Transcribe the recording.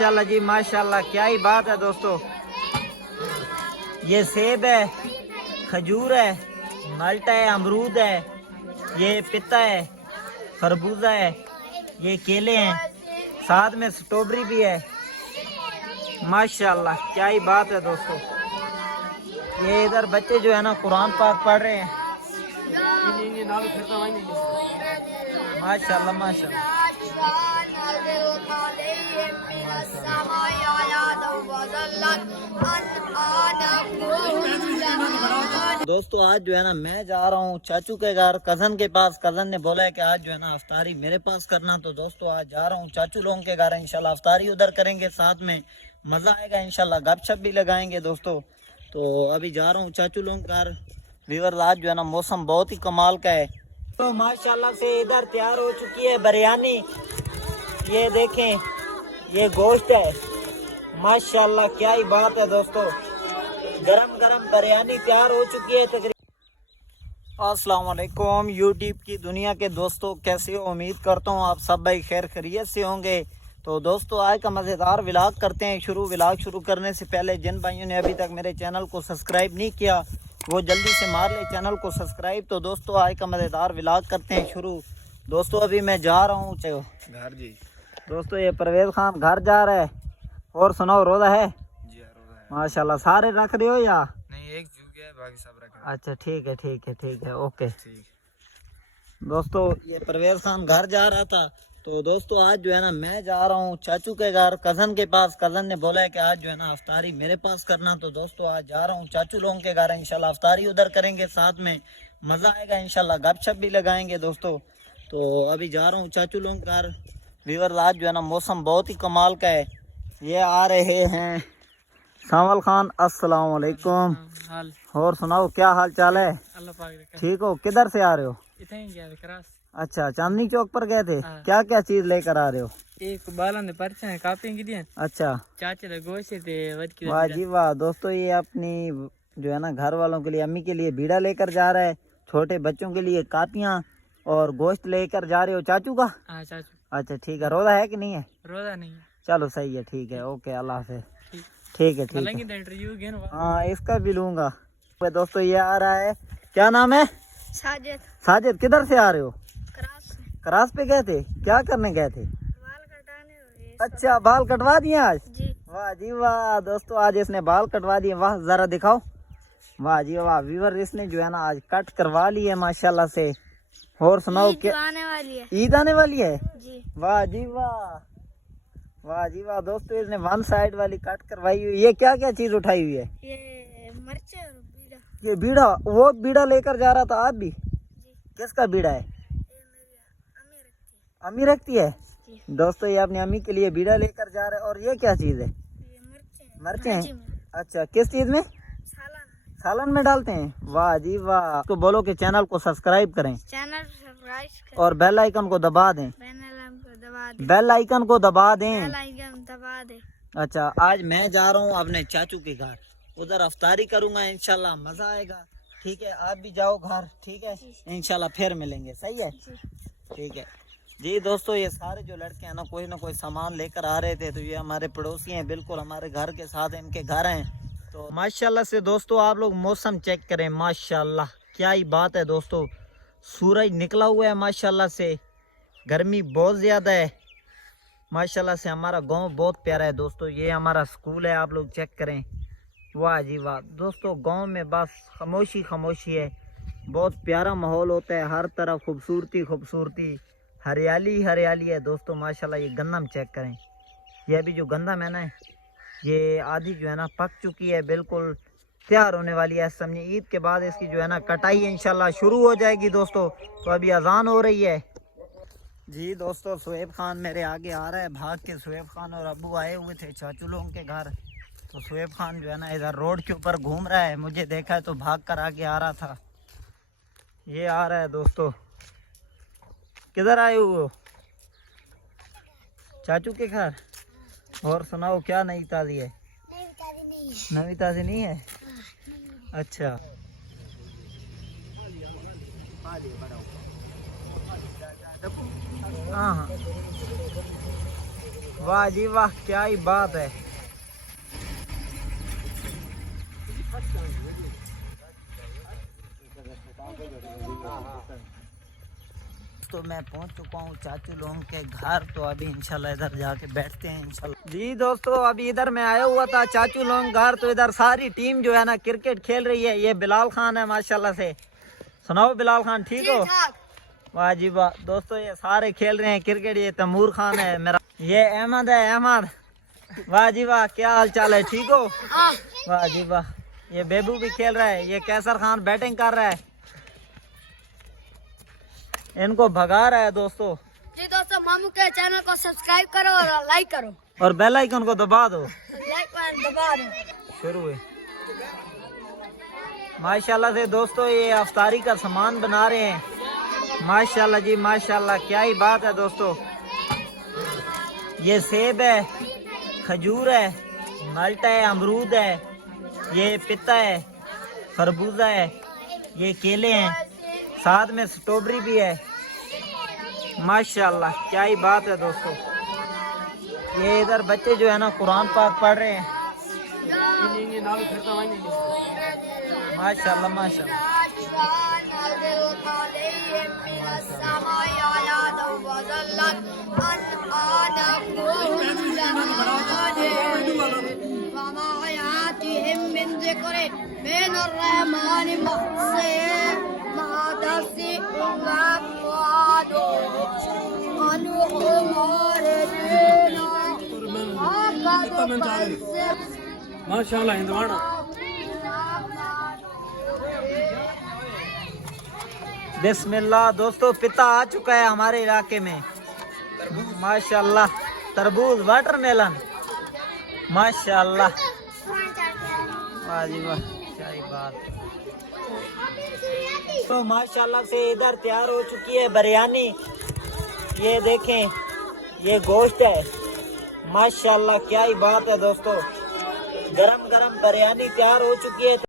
माशाल्लाह जी माशाल्लाह, क्या ही बात है दोस्तों। ये सेब है, खजूर है, माल्टा है, अमरूद है, ये पिता है, खरबूजा है, ये केले हैं, साथ में स्ट्रॉबेरी भी है। माशाल्लाह क्या ही बात है दोस्तों। ये इधर बच्चे जो है ना कुरान पाक पढ़ रहे हैं। माशाल्लाह माशाल्लाह। दोस्तों आज जो है ना मैं जा रहा हूँ चाचू के घर, कजन के पास। कजन ने बोला है कि आज जो है ना अफ्तारी मेरे पास करना, तो दोस्तों आज जा रहा हूँ चाचू लोगों के घर। इंशाल्लाह अफ्तारी उधर करेंगे, साथ में मजा आएगा, इंशाल्लाह गपशप भी लगाएंगे दोस्तों। तो अभी जा रहा हूँ चाचू लोगों के घर। व्यूअर्स आज जो है ना मौसम बहुत ही कमाल का है। तो माशाल्लाह से इधर तैयार हो चुकी है बिरयानी। ये देखें, ये गोश्त है। माशाल्लाह क्या ही बात है दोस्तों, गरम गरम बिरयानी तैयार हो चुकी है तकरीबन। अस्सलाम वालेकुम यूट्यूब की दुनिया के दोस्तों, कैसे हो? उम्मीद करता हूँ आप सब भाई खैर खैरियत से होंगे। तो दोस्तों आज का मज़ेदार व्लॉग करते हैं शुरू। व्लॉग शुरू करने से पहले जिन भाइयों ने अभी तक मेरे चैनल को सब्सक्राइब नहीं किया वो जल्दी से मार ले चैनल को सब्सक्राइब। तो दोस्तों आज का मज़ेदार व्लॉग करते हैं शुरू। दोस्तों अभी मैं जा रहा हूँ घर जी। दोस्तों ये परवेज़ खान घर जा रहा है। और सुनाओ, रोज़ा है? जी रोज़ा है। माशाल्लाह। सारे रख रहे हो या नहीं? एक झुक गया है, बाकी सब रख रहे हैं। अच्छा ठीक है ठीक है ठीक है, ओके ठीक। दोस्तों ये परवेज़ खान घर जा रहा था। तो दोस्तों आज जो है ना मैं जा रहा हूँ चाचू के घर, कज़न के पास। कज़न ने बोला है कि आज जो है ना अफ्तारी मेरे पास करना, तो दोस्तों आज जा रहा हूँ चाचू लोगों के घर। इंशाल्लाह अफ्तारी उधर करेंगे, साथ में मज़ा आएगा, इंशाल्लाह गपशप भी लगाएंगे दोस्तों। तो अभी जा रहा हूँ चाचू लोगों के घर। व्यूअर्स आज जो है ना मौसम बहुत ही कमाल का है। ये आ रहे हैं सावल खान, अस्सलाम वालेकुम। और सुनाओ क्या हाल चाल है? अल्लाह पाक ठीक हो? किधर से आ रहे हो? इतने ही गया करास। अच्छा चांदनी चौक पर गए थे। क्या क्या चीज लेकर आ रहे हो? एक बालन दे पर्चे हैं, कापी की दिए। अच्छा चाचे दे गोशे थे वद की। वाह जी वाह। दोस्तों ये अपनी जो है ना घर वालों के लिए, अम्मी के लिए बीड़ा लेकर जा रहा है, छोटे बच्चों के लिए कापियाँ और गोश्त लेकर जा रहे हो चाचू का? हाँ चाचू। अच्छा ठीक है। रोजा है कि नहीं है? रोजा नहीं है। चलो सही है, ठीक है, ओके, अल्लाह हाफिज़। ठीक है ठीक है। इंटरव्यू हाँ इसका भी लूंगा। दोस्तों ये आ रहा है, क्या नाम है? साजिद। साजिद। किधर से आ रहे हो? क्रास से। क्रास पे गए थे? क्या करने गए थे? बाल कटाने हुए। अच्छा बाल कटवा दिए आज? जी। वाह जी वाह। दोस्तों आज इसने बाल कटवा दिए, वाह जरा दिखाओ। वाह जी वाह। व्यूअर इसने जो है ना आज कट करवा ली है माशाल्लाह से। और सुनाओ क्या आने वाली है? ईद आने वाली है जी। वाह जी वाह, वाह जी वाह। दोस्तों इसने वन साइड वाली कट करवाई हुई। ये क्या क्या चीज उठाई हुई है? ये मिर्च और बीड़ा। ये बीड़ा, वो बीड़ा लेकर जा रहा था आप भी? जी। किसका बीड़ा है? ये मेरी अम्मी रखती है। अम्मी रखती है? जी। दोस्तों ये अपनी अम्मी के लिए बीड़ा लेकर जा रहे हैं। और ये क्या चीज है? ये मिर्च मिर्चें हैं? अच्छा किस चीज में? सालन। सालन में डालते हैं? वाह जी वाह। तो बोलो कि चैनल को सब्सक्राइब करें चैनल सब्सक्राइब करें और बेल आइकन को दबा दें। बेल आइकन बेल आइकन को को दबा दे। दबा दें। बेल आइकन दबा दे। अच्छा आज मैं जा रहा हूँ अपने चाचू के घर, उधर अफ्तारी करूंगा, इंशाल्लाह मजा आएगा। ठीक है आप भी जाओ घर, ठीक है, इंशाल्लाह फिर मिलेंगे। सही है? ठीक है जी। दोस्तों ये सारे जो लड़के हैं ना कोई सामान लेकर आ रहे थे। तो ये हमारे पड़ोसी हैं, बिल्कुल हमारे घर के साथ इनके घर हैं। तो माशाल्लाह से दोस्तों आप लोग मौसम चेक करें, माशाल्लाह क्या ही बात है दोस्तों। सूरज निकला हुआ है माशाल्लाह से, गर्मी बहुत ज़्यादा है माशाल्लाह से। हमारा गांव बहुत प्यारा है दोस्तों। ये हमारा स्कूल है, आप लोग चेक करें। वाह जी वाह। दोस्तों गांव में बस खामोशी खामोशी है, बहुत प्यारा माहौल होता है, हर तरफ खूबसूरती खूबसूरती, हरियाली हरियाली है दोस्तों माशाल्लाह। ये गंदम चेक करें, ये अभी जो गंदम है ना ये आधी जो है ना पक चुकी है, बिल्कुल तैयार होने वाली है। समझिए ईद के बाद इसकी जो है ना कटाई इंशाल्लाह शुरू हो जाएगी दोस्तों। तो अभी अजान हो रही है जी। दोस्तों शुएब खान मेरे आगे आ रहा है भाग के। शुएब खान और अबू आए हुए थे चाचू लोगों के घर। तो शुएब खान जो है ना इधर रोड के ऊपर घूम रहा है, मुझे देखा है तो भाग कर आगे आ रहा था। ये आ रहा है दोस्तों। किधर आए हुए हो? चाचू के घर। और सुनाओ क्या नई ताज़ी है? नवी ताज़ी नहीं है? अच्छा हाँ हाँ वाह जी वाह, क्या ही बात है। तो मैं पहुंच चुका हूँ चाचू लोगों के घर। तो अभी इंशाल्लाह इधर जाके बैठते हैं इंशाल्लाह। जी दोस्तों, अभी इधर मैं आया हुआ था चाचू लोगों घर। तो इधर सारी टीम जो है ना क्रिकेट खेल रही है। ये बिलाल खान है माशाल्लाह से। सुनाओ बिलाल खान, ठीक हो? वाह जी वाह। दोस्तों ये सारे खेल रहे हैं क्रिकेट। ये तैमूर खान है मेरा, ये अहमद है, अहमद। वाह जी वाह, क्या हाल चाल है, ठीक हो? वाह जी वाह। ये बेबू भी खेल रहा है। ये कैसर खान बैटिंग कर रहा है, इनको भगा रहा है दोस्तों। जी दोस्तों, मामू के चैनल को सब्सक्राइब करो और लाइक करो और बेल आइकन को दबा दो। लाइक बटन दबा दो। शुरू है माशाल्लाह से। दोस्तों ये अफ्तारी का सामान बना रहे हैं माशाल्लाह जी माशाल्लाह, क्या ही बात है दोस्तों। ये सेब है, खजूर है, माल्टा है, अमरूद है, ये पिता है, खरबूजा है, ये केले हैं, साथ में स्ट्रॉबेरी भी है माशाल्लाह, क्या ही बात है दोस्तों। ये इधर बच्चे जो है ना कुरान पाक पढ़ रहे हैं माशाल्लाह माशाल्लाह। माशाल्लाह हिंदवाड़ा। बिस्मिल्लाह। दोस्तों पिता आ चुका है हमारे इलाके में माशाल्लाह। तरबूज, वाटरमेलन माशाल्लाह। वाह जी वाह, क्या ही बात। तो माशाल्लाह से इधर तैयार हो चुकी है बिरयानी। ये देखें, ये गोश्त है माशाल्लाह, क्या ही बात है दोस्तों। गरम गरम बिरयानी तैयार हो चुकी है।